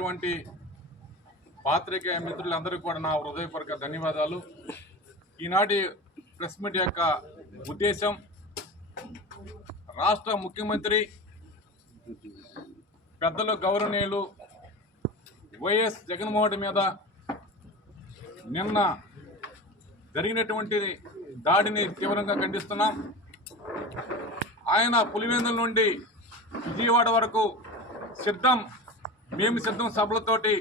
ఇచ్చినటువంటి పాత్రికేయ మిత్రులందరికీ కూడా నా హృదయపూర్వక ధన్యవాదాలు ఈనాటి ప్రెస్ మీట్ యొక్క ఉద్దేశం రాష్ట్ర ముఖ్యమంత్రి పెద్దలు గౌరవనీయులు వైఎస్ జగన్మోహన్ మీద నిన్న జరిగినటువంటి దాడిని తీవ్రంగా ఖండిస్తున్నాం ఆయన పులివెందుల నుండి విజయవాడ వరకు సిద్ధం మేము సిద్ధం సభలతోటి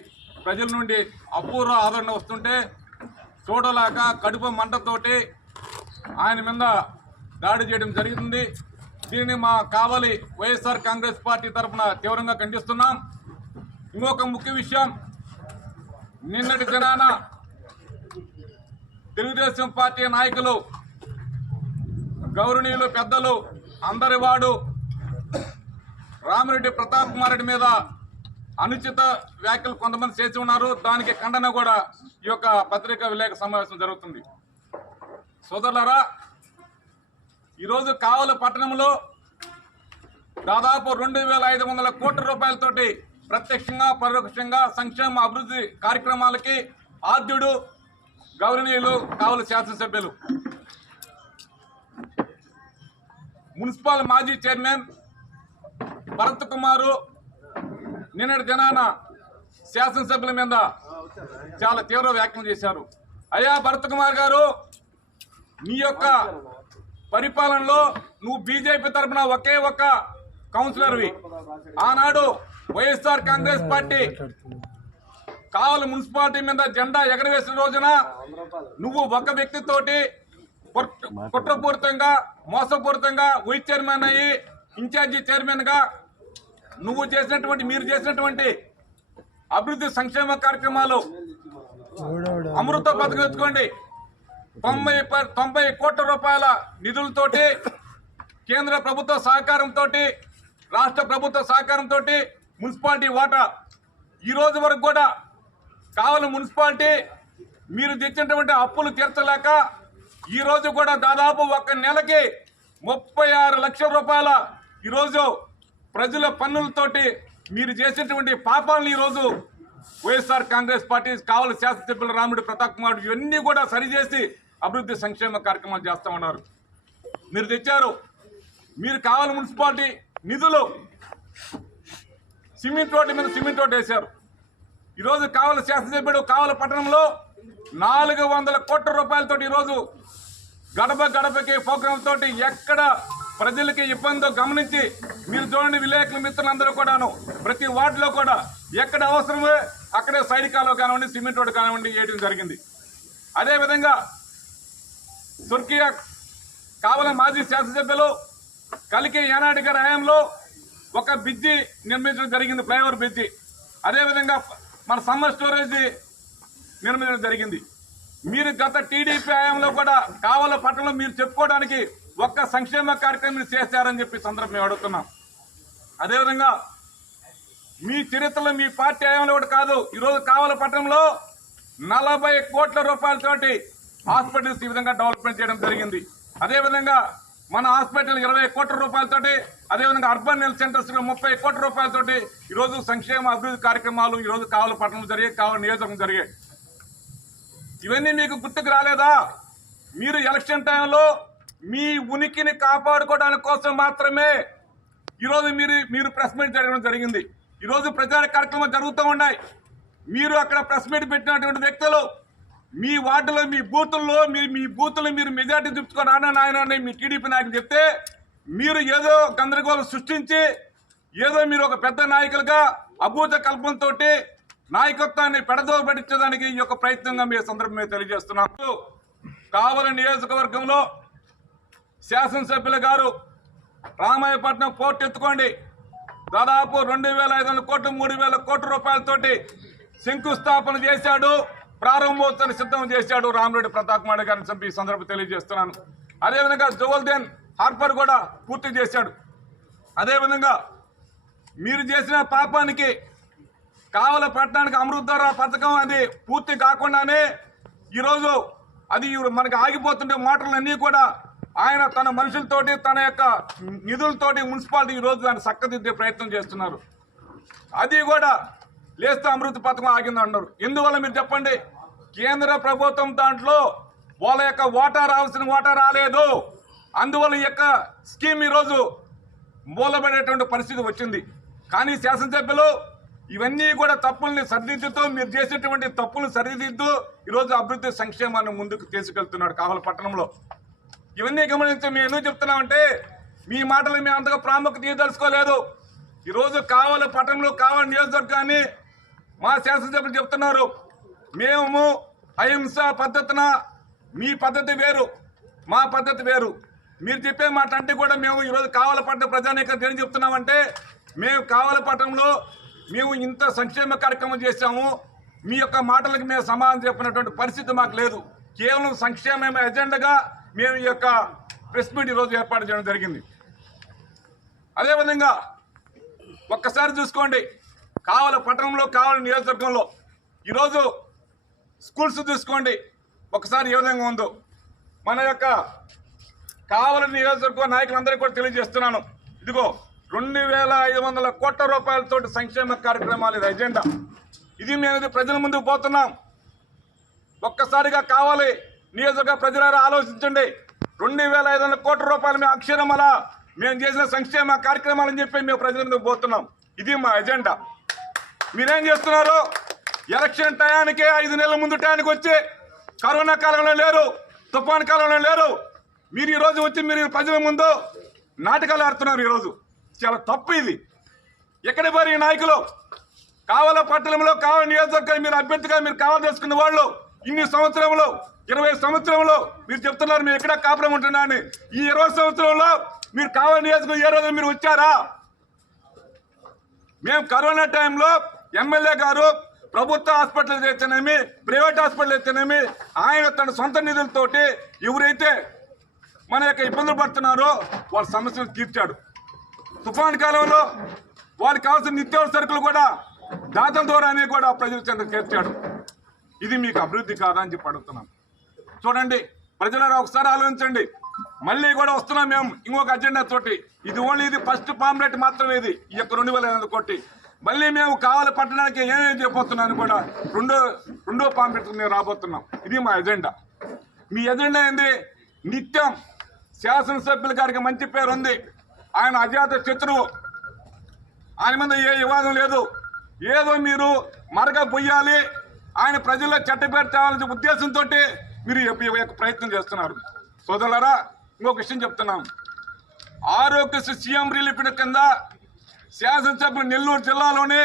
ప్రజల నుండి అపూర్వ ఆదరణ వస్తుంటే చూడలేక కడుపు మంటతోటి ఆయన మీద దాడి చేయడం జరుగుతుంది దీనిని మా కావలి వైఎస్ఆర్ కాంగ్రెస్ పార్టీ తరఫున తీవ్రంగా ఖండిస్తున్నాం ఇంకొక ముఖ్య విషయం నిన్నటి దినాన తెలుగుదేశం పార్టీ నాయకులు గౌరవనీయులు పెద్దలు అందరివాడు రామిరెడ్డి ప్రతాప్ కుమార్ రెడ్డి మీద అనుచిత వ్యాఖ్యలు కొంతమంది చేసి ఉన్నారు దానికి ఖండన కూడా ఈ యొక్క పత్రికా విలేక సమావేశం జరుగుతుంది సోదరులరా ఈరోజు కావల పట్టణంలో దాదాపు రెండు వేల ఐదు వందల కోట్ల రూపాయలతోటి ప్రత్యక్షంగా పరోక్షంగా సంక్షేమ అభివృద్ధి కార్యక్రమాలకి ఆద్యుడు గౌరవనీయులు కావలి శాసనసభ్యులు మున్సిపల్ మాజీ చైర్మన్ భరత్ కుమారు నిన్నటి దినాన శాసనసభ్యుల మీద చాలా తీవ్ర వ్యాఖ్యలు చేశారు అయ్యా భరత్ కుమార్ గారు నీ యొక్క పరిపాలనలో నువ్వు బీజేపీ తరఫున ఒకే ఒక్క కౌన్సిలర్వి ఆనాడు YSR Congress party Kavali municipality మీద జెండా ఎగరవేసిన రోజున నువ్వు ఒక వ్యక్తితోటి కుట్రపూరితంగా మోసపూరితంగా వైస్ చైర్మన్ అయ్యి ఇన్ఛార్జి చైర్మన్గా నువ్వు చేసినటువంటి మీరు చేసినటువంటి అభివృద్ధి సంక్షేమ కార్యక్రమాలు అమృత పథకం ఎత్తుకోండి తొంభై తొంభై కోట్ల రూపాయల నిధులతోటి కేంద్ర ప్రభుత్వ సహకారంతో రాష్ట్ర ప్రభుత్వ సహకారంతో మున్సిపాలిటీ వాటా రోజు వరకు కూడా కావల మున్సిపాలిటీ మీరు తెచ్చినటువంటి అప్పులు తీర్చలేక ఈరోజు కూడా దాదాపు ఒక నెలకి ముప్పై ఆరు లక్షల రూపాయల ఈరోజు ప్రజల పన్నులతోటి మీరు చేసినటువంటి పాపాలను ఈరోజు వైఎస్ఆర్ కాంగ్రెస్ పార్టీ కావల శాసనసభ్యులు రాముడు ప్రతాప్ కుమార్ ఇవన్నీ కూడా సరిచేసి అభివృద్ధి సంక్షేమ కార్యక్రమాలు చేస్తూ ఉన్నారు మీరు తెచ్చారు మీరు కావాలి మున్సిపాలిటీ నిధులు సిమెంట్ రోడ్డు మీద సిమెంట్ రోడ్డు వేశారు ఈరోజు కావల శాసనసభ్యుడు కావల పట్టణంలో నాలుగు వందల కోట్ల రూపాయలతో ఈరోజు గడప గడపకి ప్రోగ్రామ్ తోటి ఎక్కడ ప్రజలకి ఇబ్బందో గమనించి మీరు చూడండి విలేకరుల మిత్రులందరూ కూడాను ప్రతి వార్డులో కూడా ఎక్కడ అవసరమే అక్కడే సైడ్ కాలువ కానివ్వండి సిమెంట్ రోడ్డు కానివ్వండి వేయడం జరిగింది అదేవిధంగా స్వర్గీయ కావల మాజీ శాసనసభ్యులు కలికి ఏనాటి గారి హయాంలో ఒక బిద్ది నిర్మించడం జరిగింది ఫ్లైఓవర్ బిద్ది అదేవిధంగా మన సమ్మర్ స్టోరేజ్ నిర్మించడం జరిగింది మీరు గత టీడీపీ హయాంలో కూడా కావల పట్టణంలో మీరు చెప్పుకోవడానికి ఒక్క సంక్షేమ కార్యక్రమం చేశారని చెప్పి సందర్భం మేము అడుగుతున్నాం అదేవిధంగా మీ చరిత్రలో మీ పార్టీ ఆయన కూడా కాదు ఈరోజు కావల పట్టణంలో నలభై కోట్ల రూపాయలతోటి హాస్పిటల్స్ ఈ విధంగా డెవలప్మెంట్ చేయడం జరిగింది అదేవిధంగా మన హాస్పిటల్ ఇరవై కోట్ల రూపాయలతోటి అదేవిధంగా అర్బన్ హెల్త్ సెంటర్స్ ముప్పై కోట్ల రూపాయలతోటి ఈరోజు సంక్షేమ అభివృద్ధి కార్యక్రమాలు ఈరోజు కావల పట్టణంలో జరిగే కావల నియోజకం జరిగాయి ఇవన్నీ మీకు గుర్తుకు రాలేదా మీరు ఎలక్షన్ టైంలో మీ ఉనికిని కాపాడుకోవడానికి కోసం మాత్రమే ఈరోజు మీరు మీరు ప్రెస్ మీట్ జరగడం జరిగింది ఈరోజు ప్రచార కార్యక్రమాలు జరుగుతూ ఉన్నాయి మీరు అక్కడ ప్రెస్ మీట్ పెట్టినటువంటి వ్యక్తులు మీ వార్డులో మీ బూతుల్లో మీ మీ బూతులు మీరు మెజార్టీ చూపించుకొని రానా నాయన అని మీ టీడీపీ నాయకులు చెప్తే మీరు ఏదో గందరగోళం సృష్టించి ఏదో మీరు ఒక పెద్ద నాయకులుగా అభూత కల్పంతో నాయకత్వాన్ని పెడదోబడించడానికి ఈ యొక్క ప్రయత్నంగా మీ సందర్భంగా తెలియజేస్తున్నాం కావాలని నియోజకవర్గంలో శాసనసభ్యుల గారు రామాయపట్నం పోర్టు ఎత్తుకోండి దాదాపు రెండు వేల ఐదు వందల కోట్లు మూడు వేల కోట్ల రూపాయలతోటి శంకుస్థాపన చేశాడు ప్రారంభోత్సవం సిద్ధం చేశాడు రామరెడ్డి ప్రతాప్ మాడ గారిని చంపి ఈ సందర్భం తెలియజేస్తున్నాను అదేవిధంగా జోవల్దేన్ హార్పర్ కూడా పూర్తి చేశాడు అదేవిధంగా మీరు చేసిన పాపానికి కావల పట్టణానికి అమృతధార పథకం అది పూర్తి కాకుండానే ఈరోజు అది మనకి ఆగిపోతుండే మోటార్లన్నీ కూడా ఆయన తన మనుషులతోటి తన యొక్క నిధులతోటి మున్సిపాలిటీ ఈరోజు ఆయన చక్కదిద్దే ప్రయత్నం చేస్తున్నారు అది కూడా లేస్తే అమృత పథకం ఆగింది అన్నారు ఎందువల్ల మీరు చెప్పండి కేంద్ర ప్రభుత్వం దాంట్లో వాళ్ళ యొక్క ఓటా రావాల్సిన ఓటా రాలేదు అందువల్ల ఈ యొక్క స్కీమ్ ఈరోజు మూలబడేటువంటి పరిస్థితి వచ్చింది కానీ శాసనసభ్యులు ఇవన్నీ కూడా తప్పుల్ని సరిదిద్దుతూ మీరు చేసేటువంటి తప్పులను సరిదిద్దుతూ ఈరోజు అభివృద్ధి సంక్షేమాన్ని ముందుకు తీసుకెళ్తున్నాడు కావల పట్టణంలో ఇవన్నీ గమనించి మేము ఎందుకు చెప్తున్నామంటే మీ మాటలు మేము అంతగా ప్రాముఖ్యత తీయదలుచుకోలేదు ఈరోజు కావాలి పట్టణంలో కావాలి నియోజకవర్గాన్ని మా శాసనసభ్యులు చెప్తున్నారు మేము అహింస పద్ధతిన మీ పద్ధతి వేరు మా పద్ధతి వేరు మీరు చెప్పే మాట అంటే కూడా మేము ఈరోజు కావాలపట్నం ప్రజానీకం తెలియని చెప్తున్నామంటే మేము పట్టణంలో మేము ఇంత సంక్షేమ కార్యక్రమం చేశాము మీ యొక్క మాటలకు మేము సమాధానం చెప్పినటువంటి పరిస్థితి మాకు లేదు కేవలం సంక్షేమ ఎజెండాగా మేము ఈ యొక్క ప్రెస్ మీట్ ఈరోజు ఏర్పాటు చేయడం జరిగింది అదేవిధంగా ఒక్కసారి చూసుకోండి కావాల పట్టణంలో కావాల నియోజకవర్గంలో ఈరోజు స్కూల్స్ చూసుకోండి ఒకసారి ఏ విధంగా ఉందో మన యొక్క కావల నియోజకవర్గ నాయకులందరికీ కూడా తెలియజేస్తున్నాను ఇదిగో రెండు వేల ఐదు వందల కోట్ల రూపాయలతో సంక్షేమ కార్యక్రమాలు ఇది అజెండా ఇది మేము ప్రజల ముందుకు పోతున్నాం ఒక్కసారిగా కావాలి నియోజక ప్రజలారా ఆలోచించండి రెండు వేల ఐదు వందల కోట్ల రూపాయలు మేము అక్షరం అలా మేము చేసిన సంక్షేమ కార్యక్రమాలని చెప్పి మేము ప్రజల మీద పోతున్నాం ఇది మా ఎజెండా మీరేం చేస్తున్నారు ఎలక్షన్ టయానికే ఐదు నెలల ముందు టయానికి వచ్చి కరోనా కాలంలో లేరు తుఫాన్ కాలంలో లేరు మీరు ఈరోజు వచ్చి మీరు ప్రజల ముందు నాటకాలు ఆడుతున్నారు ఈరోజు చాలా తప్పు ఇది ఎక్కడ పోయి నాయకులు కావాల పట్టణంలో కావాల నియోజకవర్గం మీరు అభ్యర్థిగా మీరు కావాలి చేసుకున్న వాళ్ళు ఇన్ని సంవత్సరంలో ఇరవై సంవత్సరంలో మీరు చెప్తున్నారు మీరు ఎక్కడ కాపురం ఉంటున్నా అని ఈ ఇరవై సంవత్సరంలో మీరు కావాలి నియోజకవర్గం ఏ రోజు మీరు వచ్చారా మేము కరోనా టైంలో ఎమ్మెల్యే గారు ప్రభుత్వ హాస్పిటల్ తెచ్చినేమి ప్రైవేట్ హాస్పిటల్ తెచ్చినేమి ఆయన తన సొంత నిధులతోటి ఎవరైతే మన యొక్క ఇబ్బందులు పడుతున్నారో వాళ్ళ సమస్యలు తీర్చాడు తుఫాన్ కాలంలో వారికి కావాల్సిన నిత్యావసర సరుకులు కూడా దాతల ద్వారానే కూడా ప్రజలు చెంద తీర్చాడు ఇది మీకు అభివృద్ధి కాదా అని చెప్పి అడుగుతున్నాను చూడండి ప్రజలారా ఒకసారి ఆలోచించండి మళ్ళీ కూడా వస్తున్నాం మేము ఇంకొక అజెండా తోటి ఇది ఓన్లీ ఇది ఫస్ట్ పాంప్లెట్ మాత్రమే ఇది ఈ యొక్క రెండు వేల ఎనిమిది కోటి మళ్ళీ మేము కావాలి పట్టడానికి ఏమేమి చెప్పబోతున్నాను కూడా రెండో రెండో పాంప్లెట్ మేము రాబోతున్నాం ఇది మా ఎజెండా మీ ఎజెండా ఏంది నిత్యం శాసనసభ్యుల గారికి మంచి పేరు ఉంది ఆయన అజాత శత్రువు ఆయన మీద ఏ వివాదం లేదు ఏదో మీరు మరగ పొయ్యాలి ఆయన ప్రజల్లో చట్టపేట తేవాలనే ఉద్దేశంతో మీరు ప్రయత్నం చేస్తున్నారు సోదరులరా ఇంకొక విషయం చెప్తున్నాం ఆరోగ్యశ్రీ సీఎం రిలీఫ్ కింద శాసనసభ్యులు నెల్లూరు జిల్లాలోనే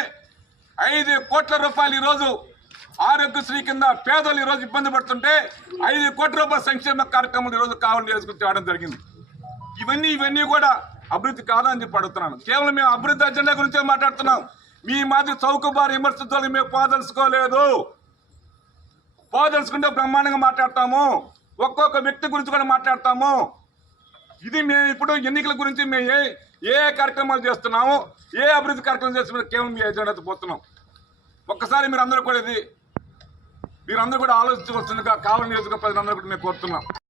ఐదు కోట్ల రూపాయలు ఈరోజు ఆరోగ్యశ్రీ కింద పేదలు ఈరోజు ఇబ్బంది పడుతుంటే ఐదు కోట్ల రూపాయల సంక్షేమ కార్యక్రమం ఈరోజు కావాలని చేసుకుని చేయడం జరిగింది ఇవన్నీ ఇవన్నీ కూడా అభివృద్ధి కాదని చెప్పి అడుగుతున్నాను కేవలం మేము అభివృద్ధి అజెండా గురించే మాట్లాడుతున్నాం మీ మాది చౌకబారి విమర్శతో మేము పోదలుచుకోలేదు పోదలుచుకుంటే బ్రహ్మాండంగా మాట్లాడతాము ఒక్కొక్క వ్యక్తి గురించి కూడా మాట్లాడతాము ఇది మేము ఇప్పుడు ఎన్నికల గురించి మేము ఏ ఏ కార్యక్రమాలు చేస్తున్నాము ఏ అభివృద్ధి కార్యక్రమం చేస్తున్నా కేవలం మీ ఎజెండా పోతున్నాం ఒక్కసారి మీరు అందరూ కూడా ఇది మీరందరూ కూడా ఆలోచించవచ్చు కావాలని నియోజకవర్గ ప్రజలందరూ కూడా మేము కోరుతున్నాం